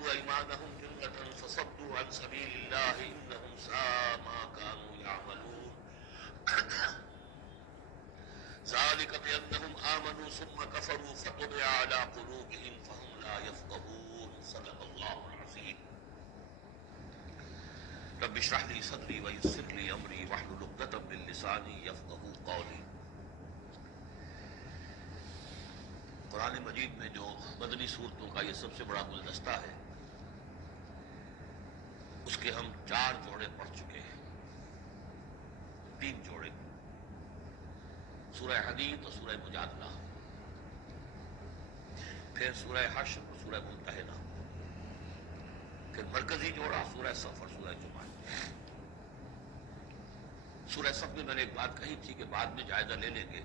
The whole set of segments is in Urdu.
اتخذوا ايمانهم جنة فصدوا عن سبيل الله انهم ساء ما كانوا يعملون ذلك بانهم امنوا ثم كفروا فطبع على قلوبهم فهم لا يفقهون صدق الله العظيم رب اشرح لي صدري ويسر لي امري واحلل عقدة من لساني يفقهوا قولي. قرآن مجید میں جو مدنی صورتوں کا یہ سب سے بڑا گلدستہ ہے، اس کے ہم 4 جوڑے پڑھ چکے ہیں. 3 جوڑے، سورہ حدید اور سورہ مجادلہ، پھر سورہ حشر اور سورہ ممتحنہ، پھر مرکزی جوڑا سورہ صف اور سورہ جمعہ. سورہ صف میں نے ایک بات کہی تھی کہ بعد میں جائزہ لے لیں گے.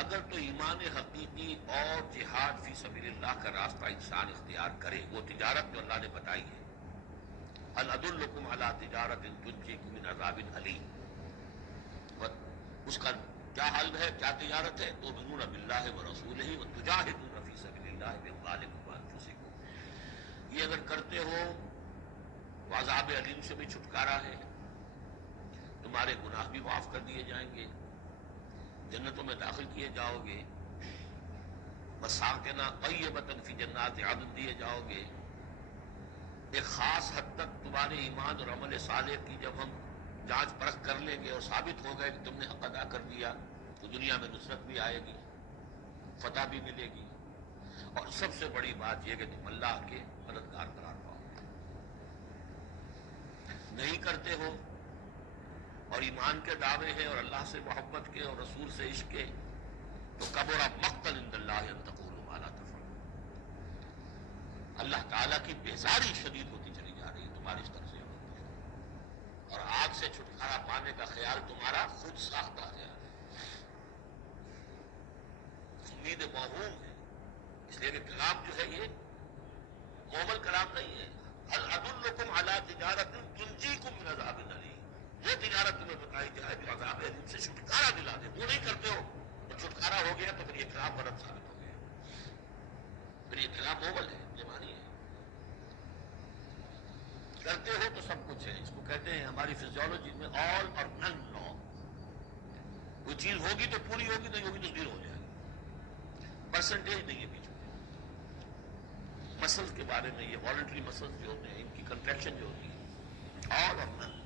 اگر تو ایمان حقیقی اور جہاد فی سبیل اللہ کا راستہ انسان اختیار کرے، وہ تجارت جو اللہ نے بتائی ہے، هل ادلکم علی تجارت تنجیکم من عذاب علیم، اس کا کیا حل ہے، کیا تجارت ہے؟ تؤمنون باللہ ورسولہ وتجاہدون فی سبیل اللہ باموالکم وانفسکم. یہ اگر کرتے ہو تو عذاب علیم سے بھی چھٹکارا ہے، تمہارے گناہ بھی معاف کر دیے جائیں گے، جنتوں میں داخل کیے جاؤ گے، مساکن طیبۃ فی جنات عدن دیے جاؤ گے. ایک خاص حد تک تمہارے ایمان اور عمل صالح کی جب ہم جانچ پرکھ کر لیں گے اور ثابت ہو گئے کہ تم نے حق ادا کر دیا، تو دنیا میں نصرت بھی آئے گی، فتح بھی ملے گی، اور سب سے بڑی بات یہ کہ تم اللہ کے مددگار قرار پاؤ گے. نہیں کرتے ہو اور ایمان کے دعوے ہیں اور اللہ سے محبت کے اور رسول سے عشق کے، تو کبر مقتا عند اللہ ان تقولوا ما لا تفعلون. اللہ تعالیٰ کی بیزاری شدید ہوتی چلی جا رہی ہے تمہاری اس طرف سے، اور آگ سے چھٹکارا پانے کا خیال تمہارا خود ساختہ خیال ہے، امید موہوم ہے. اس لیے کہ کلام جو ہے یہ مومل کلام نہیں ہے. هل ادلکم علی تجارت تنجیکم من عذاب علیم، وہ تجارت تمہیں بتائی جائے جو عذاب علیم سے چھٹکارا دلا دے. وہ نہیں کرتے ہو تو چھٹکارا ہو گیا تو پھر یہ کلام غلط ثابت ہو گیا، پھر یہ کلام مومل ہے، جمانی ہے. کرتے ہو تو سب کچھ ہے. اس کو کہتے ہیں ہماری فزیولوجی میں آل اور نن لا. کوئی چیز ہوگی تو پوری ہوگی، نہیں ہوگی تو زیرو ہو جائے گی. پرسنٹیج نہیں ہے بیچ میں. مسلز کے بارے میں، یہ والنٹری مسلز جو ہوتے ہیں، ان کی کنٹریکشن جو ہوتی ہے آل اور نن.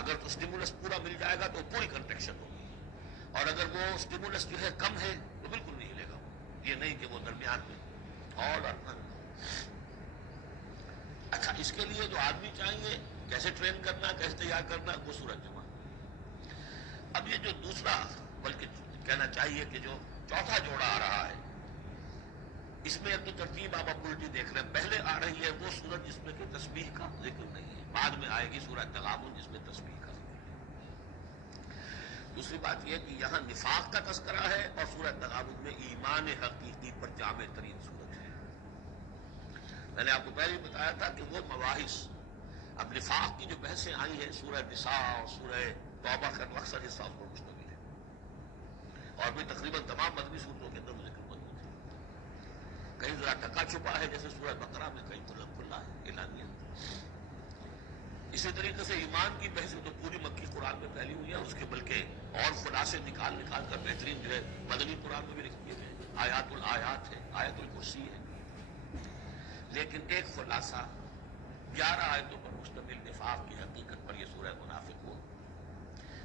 اگر تو اسٹیمولس پورا مل جائے گا تو پوری کنٹریکشن ہوگی، اور اگر وہ اسٹیمولس جو ہے کم ہے تو بالکل نہیں ہلے گا. یہ نہیں کہ وہ درمیان میں آل اور نن. اچھا، اس کے لیے جو آدمی چاہیے کیسے ٹرین کرنا، کیسے تیار کرنا، وہ سورج جمعہ. اب یہ جو دوسرا، بلکہ کہنا چاہیے کہ جو چوتھا جوڑا آ رہا ہے، اس میں اب تو ترتیب آپ الٹی دیکھ رہے ہیں. پہلے آ رہی ہے وہ سورج جس میں کہ تسبیح کا ذکر نہیں ہے، بعد میں آئے گی سورہ تغابن جس میں تسبیح کا ذکر ہے. دوسری بات یہ کہ یہاں نفاق کا تذکرہ ہے، اور سورہ تغابن میں ایمان حقیقی پر جامع ترین سورج ہے. میں نے آپ کو پہلے ہی بتایا تھا کہ وہ مباحث، اب نفاق کی جو بحثیں آئی ہیں سورہ نساء اور سورہ توبہ کا اکثر حصہ اس پر مشتمل ہے، اور بھی تقریباً تمام مدنی صورتوں کے اندر وہ ذکر موجود ہے. کہیں ذرا ٹکا چھپا ہے جیسے سورہ بقرہ میں، کہیں کھلا ہے اعلانیہ. اسی طریقے سے ایمان کی بحث تو پوری مکی قرآن میں پھیلی ہوئی ہے، اس کے بلکہ اور خلاصے نکال کر بہترین جو ہے مدنی قرآن میں بھی لکھ دیے ہوئے ہیں. آیات الآیات ہے، آیت الکرسی ہے. لیکن ایک خلاصہ 11 آیتوں پر مشتمل نفاق کی حقیقت پر یہ سورہ منافقون.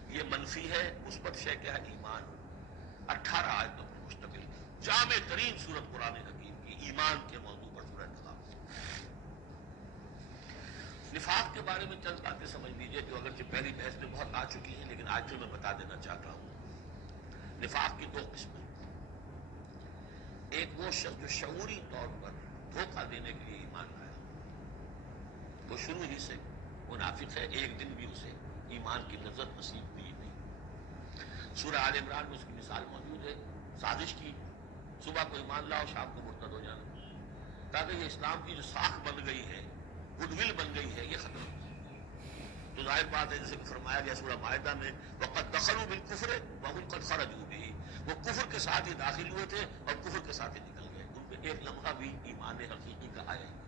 یہ منفی ہے، مثبت شے کیا ہے؟ ایمان. 18 آیتوں پر مشتمل جامع ترین سورت قرآن حکیم کی ایمان کے موضوع پر سورہ تغابن. نفاق کے بارے میں چند باتیں سمجھ لیجیے جو اگرچہ پہلی بحث میں بہت آ چکی ہیں، لیکن آج پھر میں بتا دینا چاہتا ہوں. نفاق کی 2 قسمیں. ایک وہ شخص جو شعوری طور پر دھوکہ دینے کے لیے ایمان لایا، وہ شروع ہی سے منافق ہے، ایک دن بھی اسے ایمان کی لذت نصیب ہوئی نہیں. سورہ آل عمران میں اس کی مثال موجود ہے. سازش کی، صبح کو ایمان لاؤ، شام کو مرتد ہو جانا، تاکہ یہ اسلام کی جو ساکھ بن گئی ہے، گڈ ول بن گئی ہے، یہ ختم ہو. تو ظاہر بات ہے جیسے کہ فرمایا گیا سورہ مائدہ میں وَقَدْ دَخَلُوا بِالْكُفْرِ وَهُمْ قَدْ خَرَجُوا بِهِ، وہ کفر کے ساتھ ہی داخل ہوئے تھے اور کفر کے ساتھ ہی نکل گئے. ان پہ ایک لمحہ بھی ایمان حقیقی کا آیا ہی نہیں۔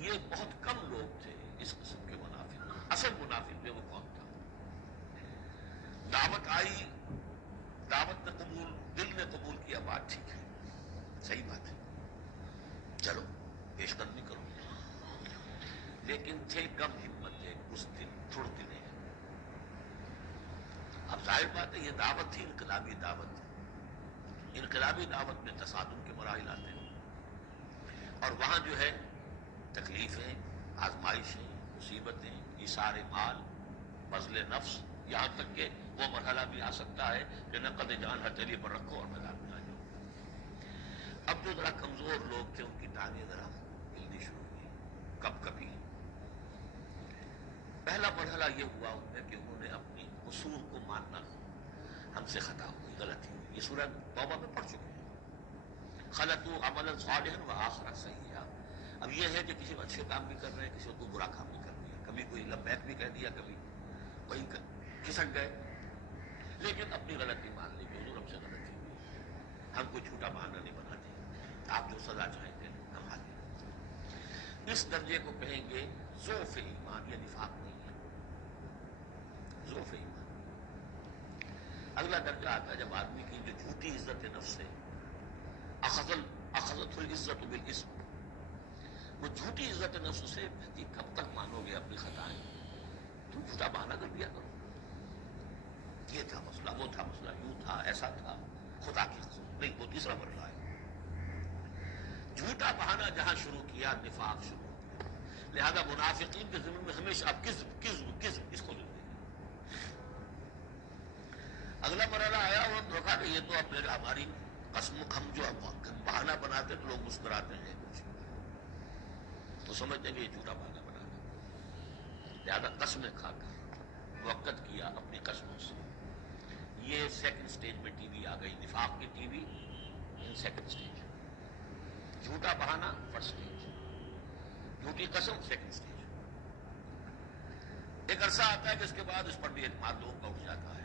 یہ بہت کم لوگ تھے اس قسم کے منافق۔ اصل منافق میں وہ کون تھا؟ دعوت آئی، دعوت نے قبول، دل نے قبول کیا، بات ٹھیک ہے، صحیح بات ہے، چلو پیش قدمی کرو، لیکن تھے کم ہمت، تھے اس دن تھوڑے دن۔ اب ظاہر بات ہے یہ دعوت تھی انقلابی دعوت، انقلابی دعوت میں تصادم کے مراحل آتے ہیں، اور وہاں جو ہے تکلیفیں، آزمائشیں، مصیبتیں، ایثار مال، بذل نفس، یہاں تک کہ وہ مرحلہ بھی آ سکتا ہے کہ نقد جان ہتھیلی پر رکھو اور میدان میں آ جاؤ۔ اب جو ذرا کمزور لوگ تھے ان کی ٹانگیں ذرا ہلنی شروع ہوئی، کب کبھی۔ پہلا مرحلہ یہ ہوا ان میں کہ انہوں نے اپنی قصور کو ماننا، ہم سے خطا ہوئی، غلطی ہوئی۔ یہ سورہ توبہ میں پڑھ چکے ہیں، خلطوا عملا صالحا وآخر سیئا۔ اب یہ ہے کہ کسی اچھے کام بھی کر رہے ہیں، کسی کو برا کام بھی کر دیا، کبھی کوئی لبیک بھی کہہ دیا، کبھی وہی کھسک گئے، لیکن اپنی غلطی مان لی کہ حضور ہم سے غلطی ہوئی، ہم کو جھوٹا بہانہ نہیں بناتے، آپ جو سزا چاہیں گے ہم حاضر۔ اس درجے کو کہیں گے ضعف ایمان، یہ نفاق نہیں ہے، ضعف ایمان۔ اگلا درجہ آتا ہے جب آدمی کی جو جھوٹی عزت نفس ہے، اخذت العزت بالاسم، وہ جھوٹی عزت نفس سے کہتی کب تک مانو گے اپنی خطائیں، تم جھوٹا بہانہ کر دیا کرو، یہ تھا مسئلہ، وہ تھا مسئلہ، یوں تھا، ایسا تھا، خدا کی قسم نہیں۔ وہ تیسرا مرحلہ ہے، جھوٹا بہانہ جہاں شروع کیا نفاق شروع ہو گیا۔ لہذا منافقین کے ذمہ میں ہمیشہ اب کذب کذب کذب، اس کو لے دیں۔ اگلا مرحلہ آیا اور دیکھا کہ یہ تو اب ہماری قسم، ہم جو بہانہ بناتے تو لوگ مسکراتے ہیں، تو سمجھتے ہیں کہ یہ جھوٹا بہانہ بنانا، لہذا قسمیں کھا کر موقت کیا اپنی قسموں سے۔ یہ سیکنڈ سٹیج میں ٹی وی آ گئی، نفاق کی T V in second stage, جھوٹا بہانہ فرسٹ سٹیج، جھوٹی قسم سیکنڈ سٹیج۔ ایک عرصہ آتا ہے کہ اس کے بعد اس پر بھی اعتماد لوگوں کا اٹھ جاتا ہے،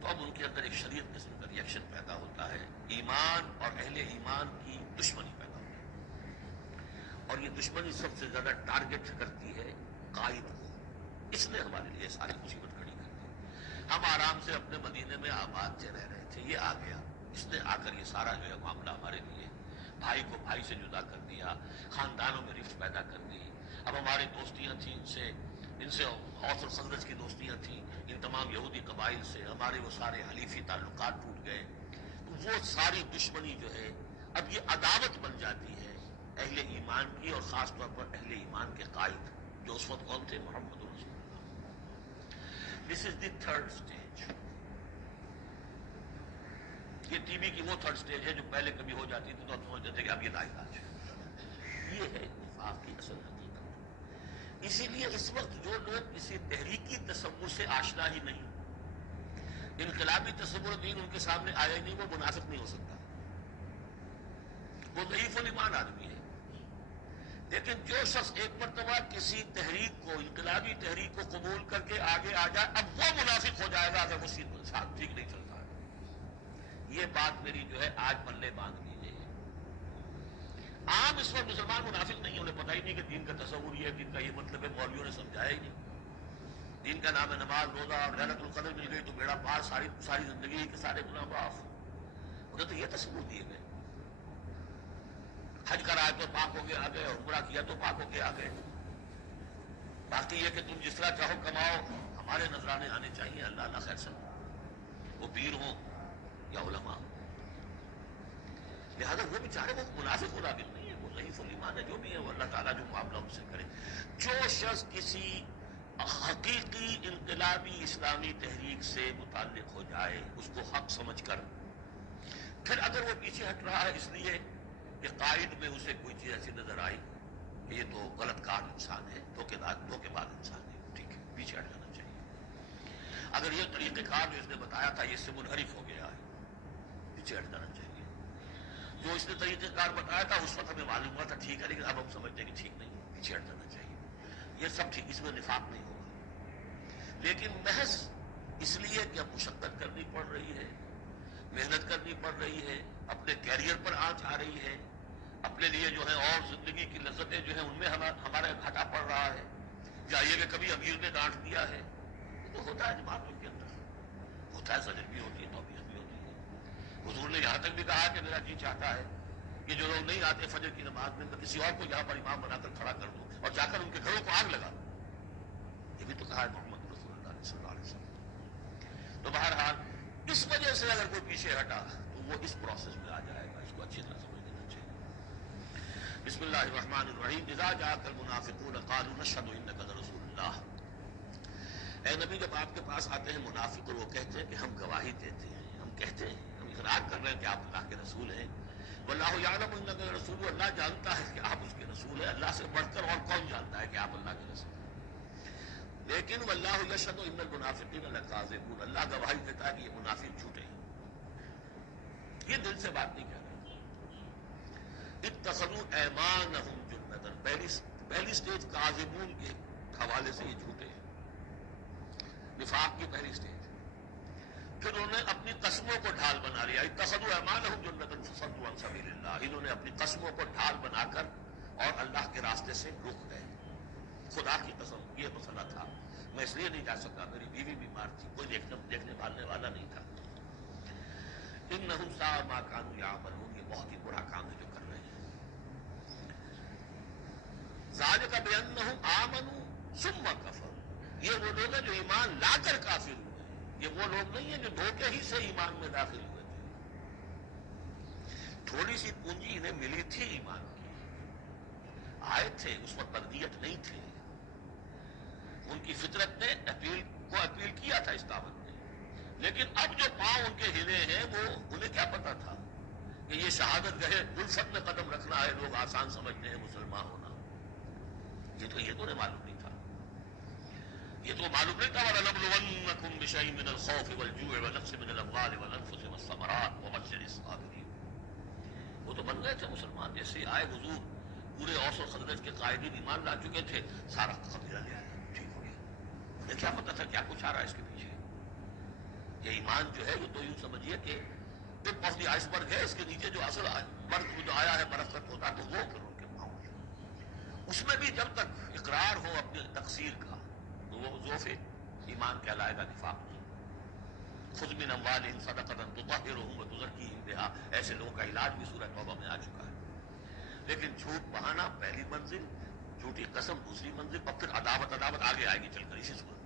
تو اب ان کے اندر ایک شدید قسم کا ریئیکشن پیدا ہوتا ہے، ایمان اور اہل ایمان کی دشمنی پیدا ہوتی ہے، اور یہ دشمنی سب سے زیادہ ٹارگٹ کرتی ہے قائد کو، اس نے ہمارے لیے ساری مصیبت کھڑی کر دی، ہم آرام سے اپنے مدینے میں آباد سے رہ رہے تھے، یہ آ گیا، اس نے آ کر یہ سارا جو ہے معاملہ ہمارے لیے، بھائی کو بھائی سے جدا کر دیا، خاندانوں میں رفت پیدا کر دی، اب ہماری دوستیاں تھیں ان سے اوس اور خزرج کی دوستیاں تھیں، ان تمام یہودی قبائل سے ہمارے وہ سارے حلیفی تعلقات ٹوٹ گئے، تو وہ ساری دشمنی جو ہے اب یہ عداوت بن جاتی ہے اہل ایمان کی، اور خاص طور پر اہل ایمان کے قائد جو اس وقت کون تھے؟ محمد رسول اللہ۔ دس از دی تھرڈ سٹیج۔ یہ ٹی وی کی وہ تھرڈ سٹیج ہے جو پہلے کبھی ہو جاتی تھی تو اب سمجھتے تھے کہ اب یہ دائیراج ہے۔ یہ ہے نفاق کی اصل حقیقت۔ اسی لیے اس وقت جو لوگ کسی تحریکی تصور سے آشنا ہی نہیں، انقلابی تصور دین ان کے سامنے آیا ہی نہیں، وہ منافق نہیں ہو سکتا، وہ ضعیف الایمان آدمی ہے۔ لیکن جو شخص ایک مرتبہ کسی تحریک کو، انقلابی تحریک کو قبول کر کے آگے آ جائے، اب وہ منافق ہو جائے گا اگر وہ ساتھ ٹھیک نہیں چلتا ہے۔ یہ بات میری جو ہے آج پلے باندھ لیجیے۔ عام اس وقت مسلمان منافق نہیں، انہیں پتہ ہی نہیں کہ دین کا تصور یہ ہے، دین کا یہ مطلب ہے، مولویوں نے سمجھایا ہی نہیں۔ دین کا نام ہے نماز، روزہ، اور ليلۃ القدر مل گئی تو بیڑا پار، ساری زندگی کے سارے گناہ معاف۔ انہیں تو یہ تصور دیے گئے، حج کرائے تو پاک ہو کے آ گئے، اور عمرہ کیا تو پاک ہو کے آ گئے، باقی یہ کہ تم جس طرح چاہو کماؤ، ہمارے نذرانے آنے چاہیے، اللہ اللہ خیر سے، وہ پیر ہوں یا علماء ہوں۔ لہذا وہ بیچارے وہ منافق منافق نہیں ہے، وہ ضعیف الایمان ہے، جو بھی ہے وہ اللہ تعالیٰ جو معاملہ ان سے کرے۔ جو شخص کسی حقیقی انقلابی اسلامی تحریک سے متعلق ہو جائے، اس کو حق سمجھ کر، پھر اگر وہ پیچھے ہٹ رہا ہے اس لیے کہ قائد میں اسے کوئی چیز ایسی نظر آئی کہ یہ تو غلط کار انسان ہے، دھوکے باز انسان ہے، ٹھیک ہے، پیچھے ہٹ جانا چاہیے۔ اگر یہ طریقہ کار جو اس نے بتایا تھا یہ اس سے منحرف ہو گیا ہے، پیچھے ہٹ جانا چاہیے۔ جو اس نے طریقہ کار بتایا تھا اس وقت ہمیں معلوم ہوا تھا ٹھیک ہے، لیکن اب ہم سمجھتے ہیں کہ ٹھیک نہیں، پیچھے ہٹ جانا چاہیے۔ یہ سب ٹھیک، اس میں نفاق نہیں ہوگا، لیکن محض اس لیے کہ اب مشقت کرنی پڑ رہی ہے، محنت کرنی پڑ رہی ہے، اپنے کیریئر پر آنچ آ رہی ہے، اپنے لیے جو ہے اور زندگی کی لذتیں جو ہیں ان میں ہمارا گھاٹا پڑ رہا ہے، یا یہ کہ کبھی امیر نے ڈانٹ دیا ہے، یہ تو ہوتا ہے جماعتوں کے اندر، ہوتا ہے، زجر بھی ہوتی ہے، توبیخ بھی ہوتی ہے۔ حضور نے یہاں تک بھی کہا کہ میرا جی چاہتا ہے کہ جو لوگ نہیں آتے فجر کی نماز میں میں کسی اور کو یہاں پر امام بنا کر کھڑا کر دوں اور جا کر ان کے گھروں کو آگ لگا دوں، یہ بھی تو کہا ہے محمد رسول اللہ صلی اللہ علیہ وسلم۔ تو بہرحال اس وجہ سے اگر کوئی پیچھے ہٹا تو وہ اس پروسیس میں آ جائے گا، اس کو اچھی طرح سمجھ لینا چاہیے۔ بسم اللہ الرحمن الرحیم۔ اذا جاءک المنافقون قالوا نشهد انک لرسول اللہ۔ اے نبی، جب آپ کے پاس آتے ہیں منافق اور وہ کہتے ہیں کہ ہم گواہی دیتے ہیں، ہم کہتے ہیں، ہم اقرار کر رہے ہیں کہ آپ اللہ کے رسول ہیں، واللہ یعلم انک لرسول، اللہ جانتا ہے کہ آپ اس کے رسول ہیں، اللہ سے بڑھ کر اور کون جانتا ہے کہ آپ اللہ کے رسول ہیں، لیکن واللہ یشہد ان المنافقین لکاذبون، اللہ گواہی دیتا ہے کہ یہ منافق جھوٹے ہیں، یہ دل سے بات نہیں کہہ رہے۔ اتخذوا ایمانہم جنۃ، پہلی سٹیج کاذبون کے حوالے سے یہ جھوٹے ہیں، نفاق کی پہلی سٹیج۔ پھر انہوں نے اپنی قسموں کو ڈھال بنا لیا، اتخذوا ایمانہم جنۃ فصدوا عن سبیل اللہ، انہوں نے اپنی قسموں کو ڈھال بنا کر اور اللہ کے راستے سے رک گئے۔ خدا کی قسم یہ مسئلہ تھا، میں اس لیے نہیں جا سکا، میری بیوی بیمار تھی، کوئی دیکھنے بھالنے والا نہیں تھا۔ انہم ساء ما کانوا یعملون، یہ بہت ہی برا کام ہے جو کر رہے ہیں۔ ذالک بانہم آمنوا ثم کفروا، یہ وہ لوگ ہیں جو ایمان لا کر کافر ہوئے، یہ وہ لوگ نہیں ہیں جو دھوکے ہی سے ایمان میں داخل ہوئے تھے۔ تھوڑی سی پونجی انہیں ملی تھی ایمان کی، آئے تھے، اس وقت بردیت نہیں تھے، ان کی فطرت نے اپیل کیا تھا اس دعوت نے، لیکن اب جو پاؤں ان کے ہلے ہیں وہ انہیں کیا پتا تھا کہ یہ شہادت گاہ الفت میں قدم رکھنا ہے، لوگ آسان سمجھتے ہیں مسلمان ہونا، یہ تو انہیں معلوم نہیں تھا، یہ تو معلوم نہیں تھا۔ وَلَنَبْلُوَنَّكُمْ بِشَيْءٍ مِّنَ الْخَوْفِ وَالْجُوعِ وَنَقْصٍ مِّنَ الْأَمْوَالِ وَالْأَنفُسِ وَالثَّمَرَاتِ وَبَشِّرِ الصَّابِرِينَ، وہ تو بن گئے تھے مسلمان، جیسے آئے حضور، پورے اوس و خزرج کے قائدین ایمان لا چکے تھے، سارا قبیلہ لے آیا، ٹھیک ہو گیا، انہیں کیا پتا تھا کیا کچھ آ رہا ہے اس کے پیچھے۔ یہ ایمان جو ہے یہ تو یوں سمجھیے کہ ٹپ آف دی آئس برگ ہے، اس کے نیچے جو اصل برف جو آیا ہے برف کا ٹوٹا، تو وہ پھر ان کے پاؤں، اس میں بھی جب تک اقرار ہو اپنے تقصیر کا تو وہ ضعف ایمان کہلائے گا، نفاق نہیں۔ خذ من اموالہم صدقۃ تطہرہم وتزکیہم بہا، ایسے لوگوں کا علاج بھی سورہ توبہ میں آ چکا ہے۔ لیکن جھوٹ بہانا پہلی منزل، جھوٹی قسم دوسری منزل، اور پھر عداوت آگے آئے گی چل کر اسی صورت میں۔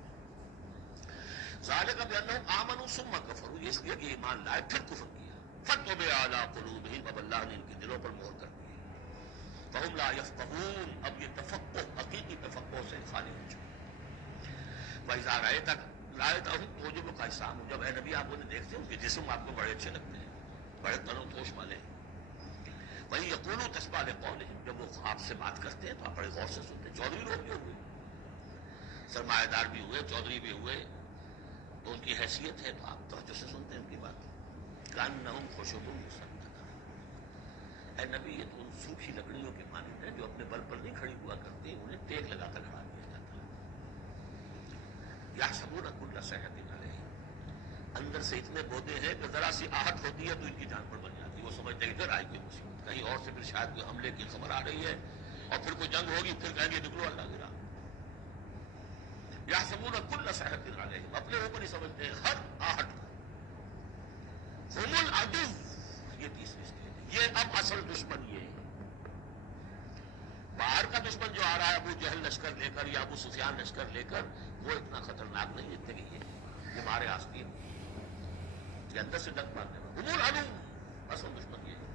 ذالک بانہم آمنوا ثم کفروا، یہ اس لیے کہ ایمان لائے پھر کفر کیا، فطبع علی قلوبہم، اب اللہ نے ان کے دلوں پر مہر کر دی، فہم لا یفقہون، اب یہ تفقہ، حقیقی تفقہ سے خالی ہو چکے۔ وَإِذَا رَأَيْتَهُمْ تُعْجِبُكَ أَجْسَامُهُمْ، جب اے نبی آپ انہیں دیکھتے ہیں ان کے جسم آپ کو بڑے اچھے لگتے ہیں، بڑے تنو توش والے ہیں۔ وَإِن يَقُولُوا تَسْمَعْ لِقَوْلِهِمْ، جب وہ آپ سے بات کرتے ہیں تو آپ بڑے غور سے سنتے ہیں۔ چودھری لوگ جو ہوئے، سرمایہ دار بھی ہوئے، چودھری بھی ہوئے، تو ان کی حیثیت ہے تو آپ توجہ سے سنتے ہیں ان کی بات۔ كَأَنَّهُمْ خُشُبٌ مُّسَنَّدَةٌ، اے نبی یہ تو ان سوکھی لکڑیوں کے مانند ہے جو اپنے بل پر نہیں کھڑی ہوا کرتی، انہیں ٹیک لگا کر کھڑا دیا جاتا ہے۔ یحسبون کل صیحۃ علیہم، اندر سے اتنے بودے ہیں کہ ذرا سی آہٹ ہوتی ہے تو ان کی جان پر بن جاتی ہے، وہ سمجھتے ہیں ادھر آئی کوئی مصیبت، کہیں اور سے پھر شاید کوئی حملے کی خبر آ رہی ہے اور پھر کوئی جنگ ہوگی، پھر کہیں گے نکلو اللہ گرا۔ یحسبون کل صیحۃ علیہم، اپنے اوپر ہی سمجھتے ہیں ہر آہٹ کو۔ ہم العدو، یہ تیسری اسٹیج ہے، یہ اب اصل دشمن یہ ہے۔ باہر کا دشمن جو آ رہا ہے ابو جہل لشکر لے کر یا ابو سفیان لشکر لے کر، وہ اتنا خطرناک نہیں جتنے کہ یہ ہمارے آستین یہ اندر سے ڈک مارنے والا۔ ہم العدو، اصل دشمن یہ ہے۔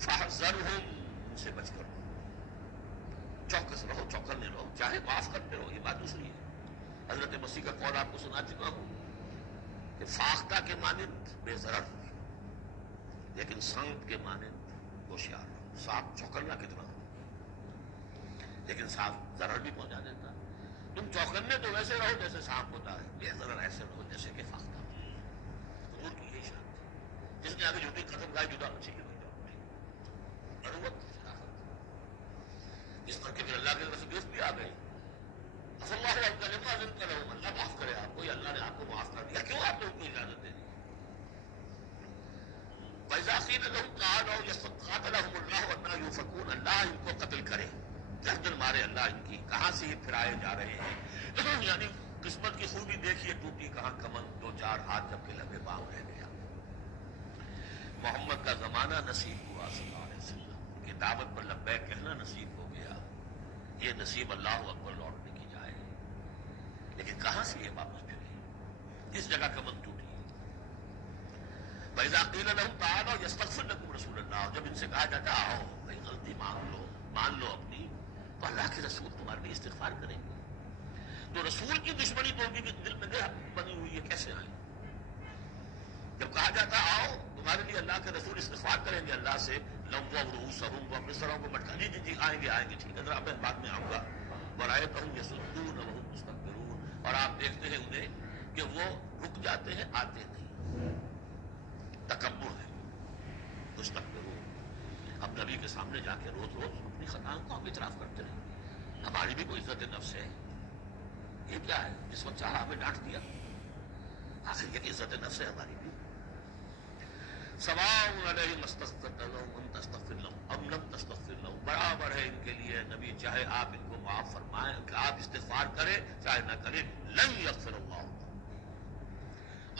فاحذرہم، ان سے بچ کر رہو، چوکس رہو، چوکنے رہو، چاہے معاف کرتے رہو، یہ بات دوسری ہے۔ حضرت مسیح کا قول آپ کو سنا چکا ہوں کہ فاختہ کے مانند بے ضرر لیکن سنگ کے مانند ہوشیار رہو۔ سانپ چوکنا کتنا ہو لیکن سانپ ضرر بھی پہنچا دیتا، تم چوکنے تو ویسے رہو جیسے سانپ ہوتا ہے، بے ضرر ایسے رہو جیسے کہ فاختہ ہوتا ہے۔ حضور کی یہی شان تھی، جس نے آگے جھوٹی قسم کھائی جدا مچھی کی ہوئی جاؤ، ضرورت شرافت، اس پر کہ پھر اللہ کے رسول بھی آ گئی، عفا اللہ عنک لما اذنت لهم، اللہ معاف کرے آپ کو، یا اللہ نے آپ کو معاف کر دیا، کیوں آپ لوگوں کو اجازت دے دی؟ قیل لهم تعالوا قاتلهم اللہ وَإِنَّا يُؤْفَكُونَ، اللہ ان کو قتل کرے، گردن مارے اللہ ان کی، کہاں سے یہ پھرائے جا رہے ہیں؟ یعنی قسمت کی خوبی دیکھیے، ٹوٹی کہاں کمن، دو چار ہاتھ جب کے لگے پاؤں رہ گیا۔ محمد کا زمانہ نصیب ہوا صلی اللہ علیہ وسلم کی دعوت پر لبیک کہنا نصیب ہو گیا، یہ نصیب اللہ اکبر لوٹنے کی جائے، لیکن کہاں سے یہ واپس پھرے؟ اس جگہ کمن ٹوٹی۔ وَإِذَا قِيلَ لَهُمْ تَعَالَوْا يَسْتَغْفِرْ لَكُمْ رَسُولُ اللَّهِ، جب ان سے کہا جاتا آؤ بھائی غلطی مان لو اپنی، تو اللہ کے رسول تمہارے لیے استغفار کریں گے۔ تو رسول کی دشمنی تو بھی دل میں بنی ہوئی ہے، کیسے آئیں؟ جب کہا جاتا آؤ تمہارے لیے اللہ کے رسول استغفار کریں گے اللہ سے، لَوَّوْا رُءُوسَهُمْ، وہ اپنے سروں کو مٹکا، جی آئیں گے ٹھیک ہے ذرا میں بعد میں آؤں گا، وَرَأَيْتَهُمْ يَصُدُّونَ وَهُمْ مُسْتَكْبِرُونَ، اور آپ دیکھتے ہیں انہیں کہ وہ رک جاتے ہیں، آتے نہیں، تکبر ہے، مستقبرون۔ اب نبی کے سامنے جا کے روز اپنی خطاؤں کو ہم اعتراف کرتے رہیں، ہماری بھی کوئی عزت نفس ہے، یہ کیا ہے جس وقت چاہا ہمیں ڈانٹ دیا، آخر یہ کہ عزت نفس ہے ہماری بھی۔ سواء علیہم استغفرت لہم ام تستغفر لہم ام لم تستغفر لہم، برابر ہے ان کے لیے نبی، چاہے آپ ان کو معاف فرمائیں کہ آپ استغفار کریں چاہے نہ کریں، لن یغفر اللہ،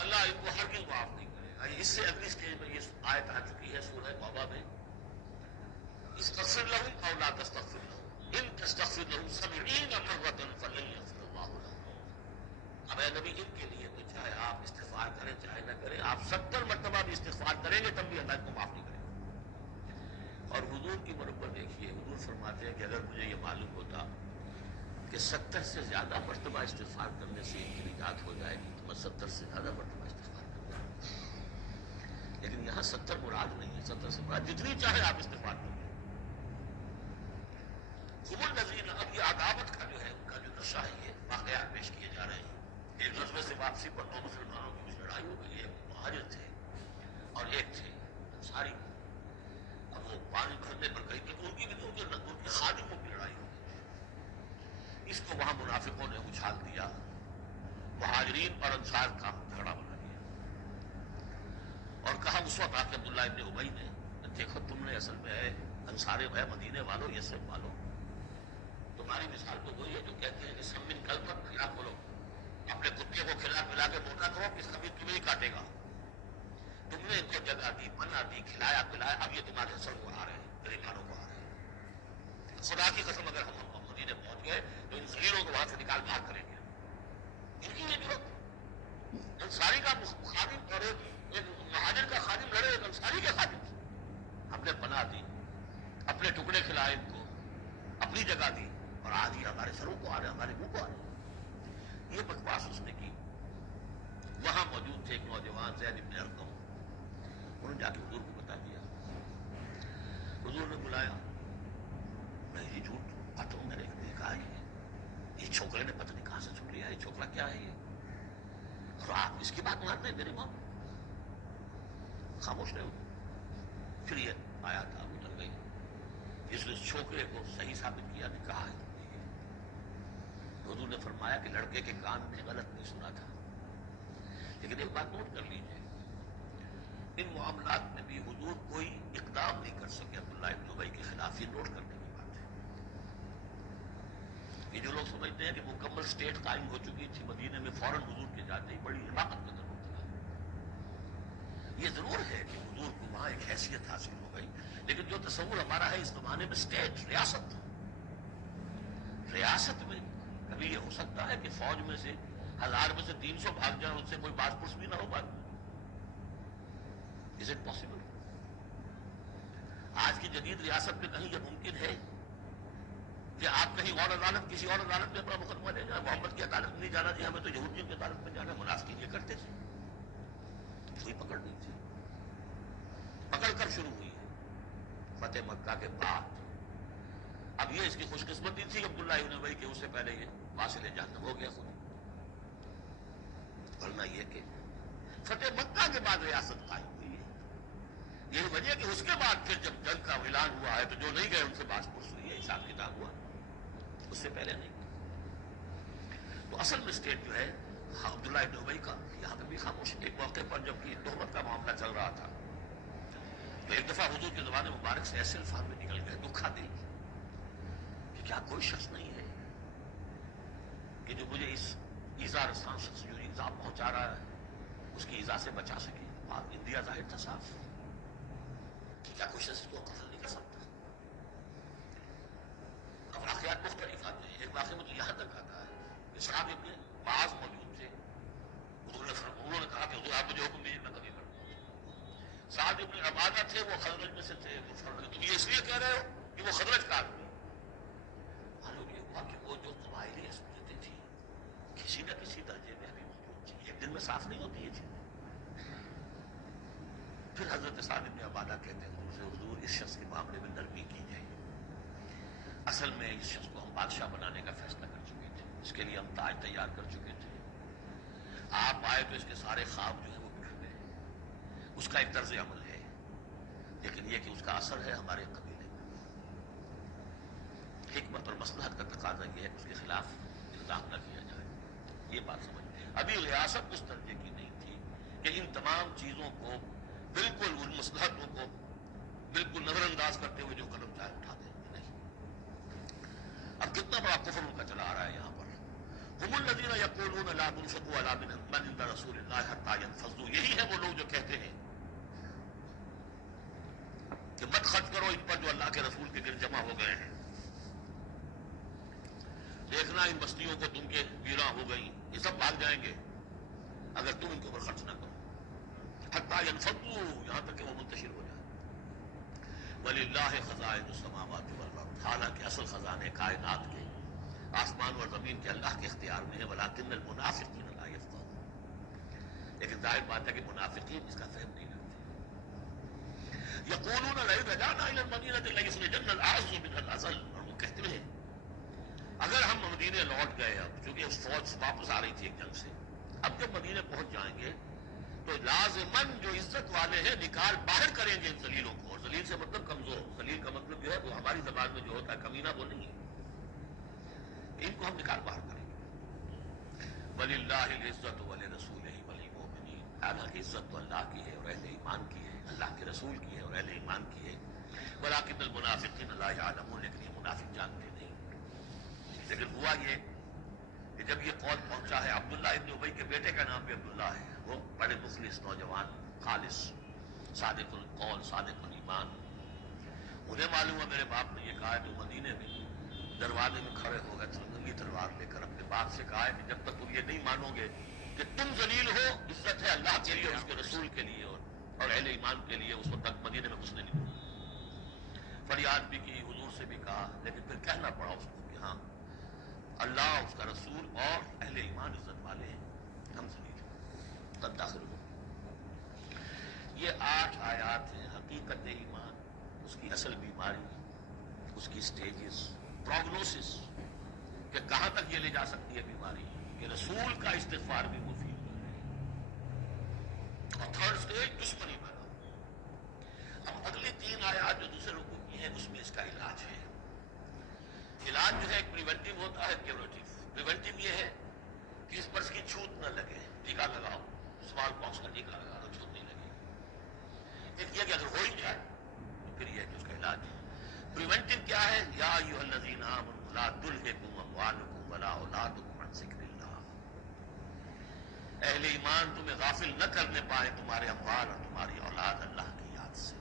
اللہ ان کو ہرگز معاف نہیں کرے گا۔ اس سے اگلی سٹیج میں یہ آیت آ چکی ہے سورہ توبہ میں، استغفر لہم او لا تستغفر لہم ان تستغفر لہم 70 مرۃ فلن یغفر اللہ لہم۔ اب اے نبی ان کے لیے تو چاہے آپ استغفار کریں چاہے نہ کریں، آپ 70 مرتبہ بھی استغفار کریں گے تب بھی اللہ کو معاف نہیں کرے گا۔ اور حضور کی مرتبہ دیکھیے، حضور فرماتے ہیں کہ اگر مجھے یہ معلوم ہوتا کہ 70 سے زیادہ مرتبہ استغفار کرنے سے ان کی نجات ہو جائے گی تو میں 70 سے زیادہ مرتبہ استغفار کرتا، لیکن یہاں 70 مراد نہیں ہے، 70 سے مراد جتنی چاہے آپ استغفار کریں۔ هم الذین، اب یہ عداوت کا جو ہے ان کا جو نقشہ ہے، یہ واقعات پیش کیے جا رہے ہیں۔ ایک غزوے سے واپسی پر دو مسلمانوں کی کچھ لڑائی ہو گئی، ایک مہاجر تھے اور ایک تھے انصاری۔ اب وہ پانی بھرنے پر گئی تھی، ان کی بھی ان کے خادموں کی لڑائی ہو گئی، اس کو وہاں منافقوں نے اچھال دیا، مہاجرین اور انصار کا جھگڑا بنا دیا، اور کہا اس وقت آ کے عبداللہ ابن ابی نے، دیکھو تم نے اصل میں ہے انصار ہے، مدینے والوں، یثرب والوں، تمہاری مثال تو وہی ہے جو کہتے ہیں کہ سب من کل پر کھلا کھولو، اپنے کتے کو کھلا پلا کے موٹا کرو کہ کبھی تمہیں ہی کاٹے گا، تم نے ان کو جگہ دی، پناہ دی، کھلایا پلایا، اب یہ تمہارے سر کو آ رہے ہیں، غریبانوں کو آ رہے ہیں۔ خدا کی قسم اگر ہم مدینے پہنچ گئے تو ان غریبوں کو وہاں سے نکال باہر کریں گے، ان کی یہ ضرورت، انصاری کا خادم اور ایک مہاجر کا خادم لڑے ایک انصاری کے خادم سے، ہم نے پناہ دی، اپنے ٹکڑے کھلائے ان کو، اپنی جگہ دی، اور آج یہ ہمارے سروں کو آ رہے، ہمارے منہ کو آ رہے، یہ بکواس اس نے کی۔ وہاں موجود تھے ایک نوجوان زید بن ارقم، انہوں نے جا کے حضور کو بتا دیا، حضور نے بلایا، میں یہ جھوٹ باتوں میں نے دیکھا ہے، یہ چھوکرے نے پتہ نہیں کہاں سے چھوٹ لیا، یہ چھوکرا کیا ہے یہ، اور آپ اس کی بات مانتے ہیں میری ماں، خاموش رہے ہو۔ پھر یہ آیا تھا اتر گئی، اس نے چھوکرے کو صحیح ثابت کیا، نے کہا ہے حضور نے فرمایا کہ لڑکے کے کان نے غلط نہیں سنا تھا، لیکن ایک بات نوٹ کر لیجیے، ان معاملات میں بھی حضور کوئی اقدام نہیں کر سکے عبداللہ ابن ابی کے خلاف، یہ نوٹ کرنے کی بات ہے۔ یہ جو لوگ سمجھتے ہیں کہ مکمل سٹیٹ قائم ہو چکی تھی مدینے میں، فوراً حضور کے جاتے ہی بڑی حماقت کا ضرورت تھا۔ یہ ضرور ہے کہ حضور کو وہاں ایک حیثیت حاصل ہو گئی، لیکن جو تصور ہمارا ہے اس زمانے میں سٹیٹ، ریاست میں کبھی یہ ہو سکتا ہے کہ فوج میں سے 1000 میں سے 300 بھاگ جائیں، ان سے کوئی بات پرس بھی نہ ہو بعد میں؟ Is it possible؟ آج کی جدید ریاست میں کہیں یہ ممکن ہے کہ آپ کہیں اور عدالت، کسی اور عدالت میں اپنا مقدمہ لے جائیں، محمد کی عدالت میں نہیں جانا جی، ہمیں تو یہودیوں کی عدالت میں جانا، منافقین یہ کرتے تھے، کوئی پکڑ نہیں تھی، پکڑ کر شروع ہوئی ہے فتح مکہ کے بعد۔ اب یہ اس کی خوش قسمتی تھی عبداللہ ابن ابی کہ اس سے پہلے یہ واصل جہنم ہو گیا خود، ورنہ یہ کہ فتح مکہ کے بعد ریاست قائم ہوئی ہے۔ یہی وجہ کہ اس کے بعد پھر جب جنگ کا اعلان ہوا ہے تو جو نہیں گئے ان سے بات پرس ہوئی ہے، حساب کتاب ہوا، اس سے پہلے نہیں۔ تو اصل میں اسٹیٹ جو ہے عبداللہ ابن ابی کا، یہاں پہ بھی خاموش۔ ایک موقع پر جب کہ تہمت کا معاملہ چل رہا تھا ایک دفعہ حضور کے زبان مبارک سے ایسے الفاظ میں نکل گئے دکھا دل کہ کیا کوئی شخص نہیں ہے کہ جو مجھے اس ایذا رساں شخص جو ایذا پہنچا رہا ہے اس کی ایذا سے بچا سکے. آپ انڈیا ظاہر تھا صاف کہ کیا کوئی شخص کو قتل نہیں کر سکتا. اب واقعات مختلف آتے ہیں. ایک واقعہ میں تو یہاں تک آتا ہے کہ صحابہ ابن معاذ موجود تھے. انہوں نے کہا کہ حضور آپ مجھے حکم دیجیے میں کبھی کروں. سعد ابن عبادہ تھے وہ خزرج میں سے تھے. تم یہ اس لیے کہہ رہے ہو کہ وہ خزرج کا آدمی. معلوم یہ ہوا کہ وہ جو قبائلی عصمتیں تھی کسی نہ کسی درجے میں ابھی موجود تھی. ایک دن میں صاف نہیں ہوتی یہ چیز. پھر حضرت سعد ابن عبادہ کہتے ہیں حضور اس شخص کے معاملے میں نرمی کی جائے. اصل میں اس شخص کو ہم بادشاہ بنانے کا فیصلہ کر چکے تھے. اس کے لیے ہم تاج تیار کر چکے تھے. آپ آئے تو اس کے سارے خواب جو ہے وہ بکھر گئے. اس کا ایک طرز عمل ہے لیکن یہ کہ اس کا اثر ہے ہمارے قبیلے میں. حکمت اور مصلحت کا تقاضا یہ ہے کہ اس کے خلاف الزام نہ کیا جائے. یہ بات سمجھ. ابھی ریاست اس درجے کی نہیں تھی کہ ان تمام چیزوں کو بالکل ان مصلحتوں کو بالکل نظر انداز کرتے ہوئے جو قدم چاہے اٹھا دیں. اب کتنا بڑا کفر ان کا چلا آ رہا ہے یہاں پر. هم الذين يقولون لا تنفقوا على من عند رسول الله حتى ينفضوا. یہی ہے وہ لوگ جو کہتے ہیں کہ مت خرچ کرو ان پر جو اللہ کے رسول کے گرد جمع ہو گئے ہیں. دیکھنا ان بستیوں کو تم کے ویراں ہو گئی یہ سب بھاگ جائیں گے اگر تم ان کے اوپر خرچ نہ کرو. حتى ينفضوا یہاں تک کہ وہ منتشر ہو جائے. وَلِلَّهِ خَزَائِنُ السَّمَاوَاتِ وَالْأَرْضِ. حالانکہ اصل خزانے کائنات کے آسمان اور زمین کے اللہ کے اختیار میں ہے. وَلَٰكِنَّ الْمُنَافِقِينَ لَا يَفْقَهُونَ. لیکن ظاہر بات ہے کہ منافقین اس کا فہم نہیں رکھتے. يَقُولُونَ لَئِن رَجَعْنَا إِلَى الْمَدِينَةِ لَيُخْرِجَنَّ الْأَعَزُّ مِنْهَا الْأَذَلَّ. اور وہ کہتے ہیں اگر ہم مدینے لوٹ گئے اب چونکہ فوج واپس آ رہی تھی ایک جنگ سے اب جب مدینے پہنچ جائیں گے تو لازماً جو عزت والے ہیں نکال باہر کریں گے ان ذلیلوں کو. اور ذلیل سے مطلب کمزور. ذلیل کا مطلب جو ہے وہ ہماری زبان میں جو ہوتا ہے کمینہ وہ نہیں ہے. ان کو ہم نکال باہر کریں گے. وَلِلَّهِ الْعِزَّةُ وَلِرَسُولِهِ وَلِلْمُؤْمِنِينَ. حالانکہ عزت تو اللہ کی ہے اور اہل ایمان کی ہے. اللہ کے رسول کی ہے اور اہل ایمان کی ہے. وَلَٰكِنَّ الْمُنَافِقِينَ لَا يَعْلَمُونَ. لیکن یہ منافق جانتے نہیں. لیکن ہوا یہ کہ جب یہ قول پہنچا ہے عبداللہ ابن ابی کے بیٹے کا نام بھی عبداللہ ہے. وہ بڑے مخلص نوجوان خالص صادق القول صادق الایمان. انہیں معلوم ہے میرے باپ نے یہ کہا ہے تو مدینے میں دروازے میں کھڑے ہو گئے ننگی تلوار لے کر اپنے باپ سے کہا ہے کہ جب تک تم یہ نہیں مانو گے کہ تم ذلیل ہو عزت ہے اللہ کے لیے اس کے رسول کے لیے اور اہل ایمان کے لیے اس وقت تک مدینے میں گھسنے نہیں دوں. فریاد بھی کی حضور سے بھی کہا لیکن پھر کہنا پڑا اس کو کہ ہاں اللہ اس کا رسول اور اہل ایمان عزت والے ہیں ہم ذلیل ہیں تب داخل ہو. یہ 8 آیات ہیں. حقیقت ایمان اس کی اصل بیماری اس کی سٹیجز پروگنوسس کہ کہاں تک یہ لے جا سکتی ہے بیماری کہ رسول کا استغفار بھی مفید ہے. اور 3rd سٹیج دشمنی بنا. اب اگلی 3 آیات جو دوسرے رکوع کی ہیں اس میں اس کا علاج ہے. علاج جو ہے ایک پریونٹیو ہوتا ہے کیوریٹیو. پریونٹیو یہ ہے کہ اس پر اس کی چھوت نہ لگے. ٹیکا لگاؤ اسمال پاکس کا ٹیکا لگا دو چھوت نہیں لگے. ایک یہ کہ اگر ہو ہی جائے تو پھر یہ ہے کہ اس کا علاج ہے. پریونٹیو کیا ہے؟ یا ایھا الذین آمنوا لا تلھکم اموالکم ولا اولادکم عن ذکر اللہ. اہل ایمان تمہیں غافل نہ کرنے پائے تمہارے اموال اور تمہاری اولاد اللہ کی یاد سے.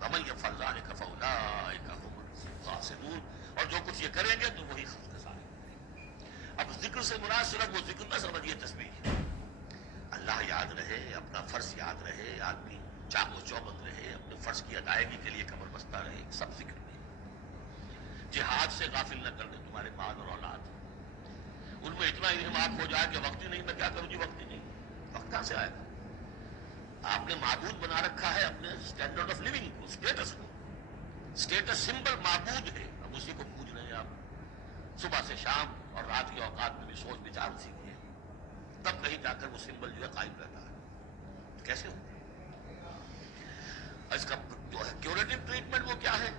ومن یفعل ذلک فاولئک هم الخاسرون. اور جو کچھ یہ کریں گے تو وہی خسارے کریں گے. اب ذکر سے مراد صرف وہ ذکر نہ سمجھیے تسبیح. اللہ یاد رہے اپنا فرض یاد رہے آدمی چاق و چوبند رہے اپنے فرض کی ادائیگی کے لیے کمر بستہ رہے سب ذکر نہیں. جہاد سے غافل نہ کر دے تمہارے مال اور اولاد. ان میں اتنا انہماک ہو جائے کہ وقت ہی نہیں میں کیا کروں جی وقت ہی نہیں. وقت کہاں سے آئے گا؟ آپ نے معبود بنا رکھا ہے اپنے اسٹینڈرڈ آف لیونگ کو اسٹیٹس کو. اسٹیٹس سمبل معبود ہے. اب اسی کو پوج رہے ہیں آپ صبح سے شام اور رات کے اوقات میں بھی سوچ بچار اسی کی ہے. تب کہیں جا کر وہ سمبل جو ہے قائم رہتا ہے. کیسے ہو اس کا جو ہے کیوریٹو ٹریٹمنٹ وہ کیا ہے؟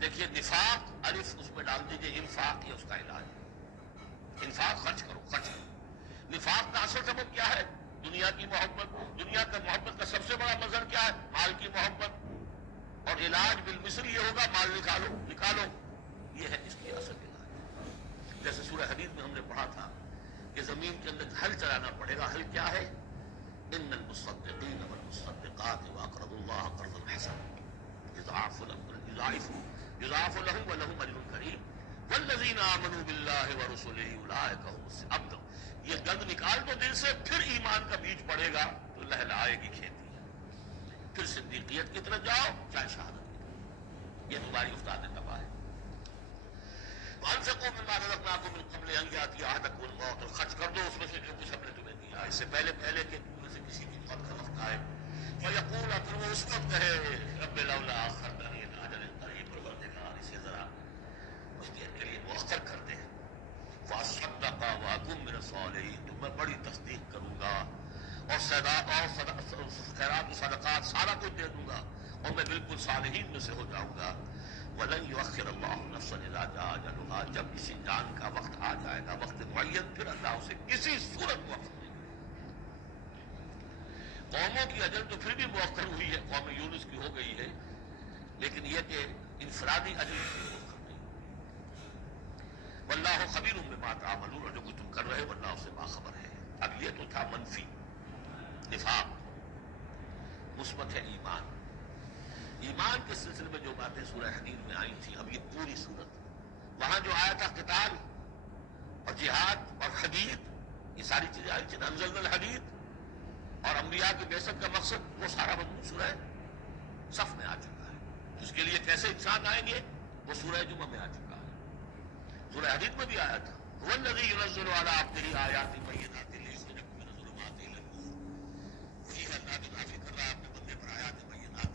دیکھیے نفاق الف اس میں ڈال دیجیے. انفاق یہ اس کا علاج ہے. انفاق خرچ کرو خرچ کرو. نفاق کا اصل سبب کیا ہے؟ دنیا کی محبت. دنیا کا محبت کا سب سے بڑا مظہر کیا ہے؟ مال کی محبت، اور علاج بالمثل یہ ہوگا مال نکالو، یہ ہے اس کی اصل علاج۔ جیسے سورہ حدید میں ہم نے پڑھا تھا کہ زمین کے اندر ہل چلانا پڑے گا۔ ہل کیا ہے؟ ان المصدقین والمصدقات واقرضوا اللہ قرضا حسنا یضاعف لهم ولهم اجر کریم والذین آمنوا باللہ ورسلہ اولئک هم الصادقون۔ اب یہ گند نکال دو دل سے، پھر ایمان کا بیج پڑے گا تو لہلائے گی کھیتی، پھر صدیقیت کی طرف جاؤ چاہے شہادت کی طرف۔ یہ تمہاری استاد تباہ ہے۔ وانفقوا مما رزقناکم من قبل ان یاتی احدکم الموت، اور خرچ کر دو اس میں سے جو کچھ ہم نے تمہیں دیا، اس سے پہلے کہ تم میں سے کسی کی موت کا وقت آئے۔ فیقول، پھر وہ اس وقت کہے رب لولا اخرتنی الی اجل قریب، پروردگار اسے ذرا کچھ دیر کے لیے مؤخر کر دے، فاصدق واکن من الصالحین، تو میں بڑی تصدیق کروں گا اور خیرات و صدقات سارا کچھ دے دوں گا، اور میں بالکل صالحین میں سے ہو جاؤں گا۔ وَلَن يُؤَخِّرَ اللَّهُ نَفْسًا إِذَا جَاءَ أَجَلُهَا، جب کسی جان کا وقت آ جائے گا، وقت معین، پھر اللہ اسے کسی صورت وقت دے گا۔ قوموں کی اجل تو پھر بھی مؤخر ہوئی ہے، قوم یونس کی ہو گئی ہے، لیکن یہ کہ انفرادی اجل کی مؤخر نہیں۔ واللہ خبیر بما تعملون، اور جو کچھ تم کر رہے ہو اللہ اسے باخبر ہے۔ اب یہ تو تھا منفی نفاق، مثبت ہے ایمان۔ ایمان کے سلسلے میں جو باتیں سورہ حدید میں آئی تھی، اب یہ پوری صورت، وہاں جو آیا تھا قتال اور جہاد اور حدید، یہ ساری چیزیں آئی تھی، انزلنا الحدید، اور انبیاء کی بعثت کا مقصد وہ سارا مضمون سورہ صف میں آ چکا ہے۔ اس کے لیے کیسے انسان آئیں گے وہ سورہ جمعہ میں آ چکا ہے۔ سورہ حدید میں بھی آیا تھا، هو الذی ينزل علی عبدہ آیات بینات لیخرج